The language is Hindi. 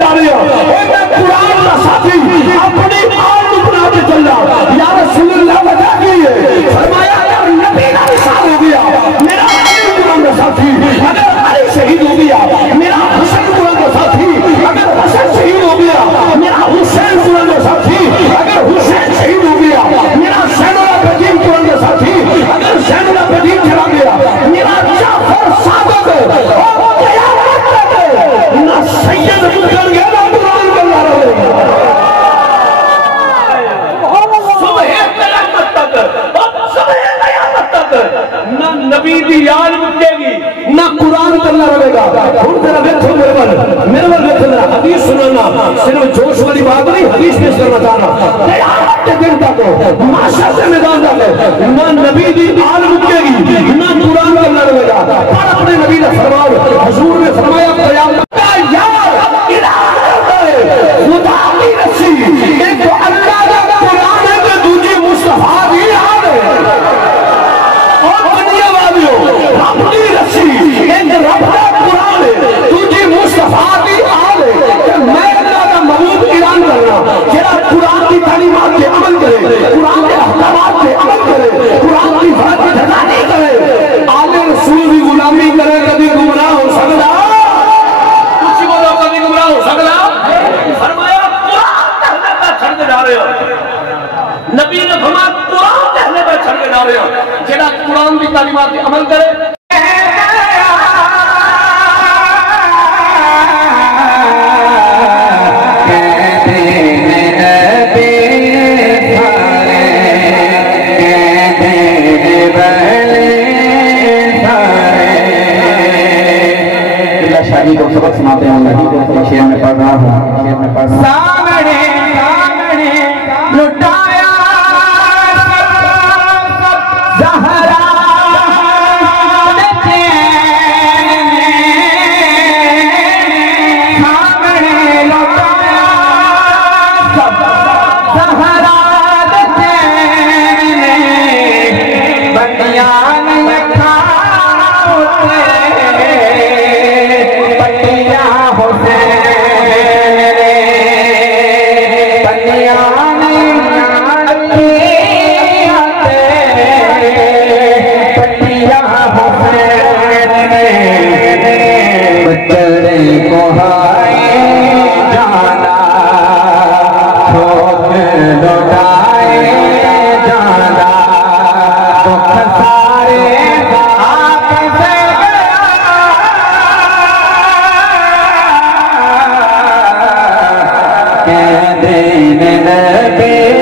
कुरान का साथी अपनी आल बना के चल रहा या रसूलुल्लाह वजह की है फरमाया यार नबी का विशाल हो गया मेरा अली कुरान का साथी अगर अली शहीद हो गया मेरा हुसैन कुरान का साथी अगर हुसैन शहीद हो गया मेरा हुसैन कुरान का साथी अगर हुसैन शहीद हो गया मेरा सैनुल अबदीन कुरान का साथी अगर सैनुल अबदीन चला गया मेरा जाफर सादिक ना सैयद मुकर गया ना कुरान का नारा होगा सुबह क़यामत तक सुबह क़यामत तक ना नबी दी याद मुकेगी ना कुरान चलना रहेगा। हुन तेरा देखो मेरे वाल देखो जरा हदीस सुनाना सिर्फ जोश वाली बात नहीं हदीस पेश करना चाहना क़यामत के दिन तक माशर के मैदान तक ना नबी दी याद मुकेगी ना कुरान चलना रहेगा। पर अपने नबी ने फरमाया हुजूर ने फरमाया क़यामत खुदा की रस्सी एक तो अल्लाह का कुरान है तो दूसरी मुस्तफा की याद है और दुनिया वालियों अपनी रस्सी एक रब का कुरान है दूसरी मुस्तफा की याद है कि मैं अल्लाह का महबूब ऐलान करना जेड़ा कुरान की तालीमात पे अमल करे कुरान के अहकामात पे अमल करे कुरान की बात पे धजा नहीं करे आले रसूल की गुलामी करे कभी गुमराह हो सकता कुछ बोलो कभी गुमराह हो सकता नबी ने फरमाया कुरान कहने पे छड़ के डाले जेड़ा कुरान की तालीमात पे अमल करे शाही को सबक सुनाते हैं शाही को शेर में पढ़ रहा हूँ शेर में पढ़ सामने सामने लुटाया ज़हरा सामने लुटाया ज़हरा बंदियां दिन नबी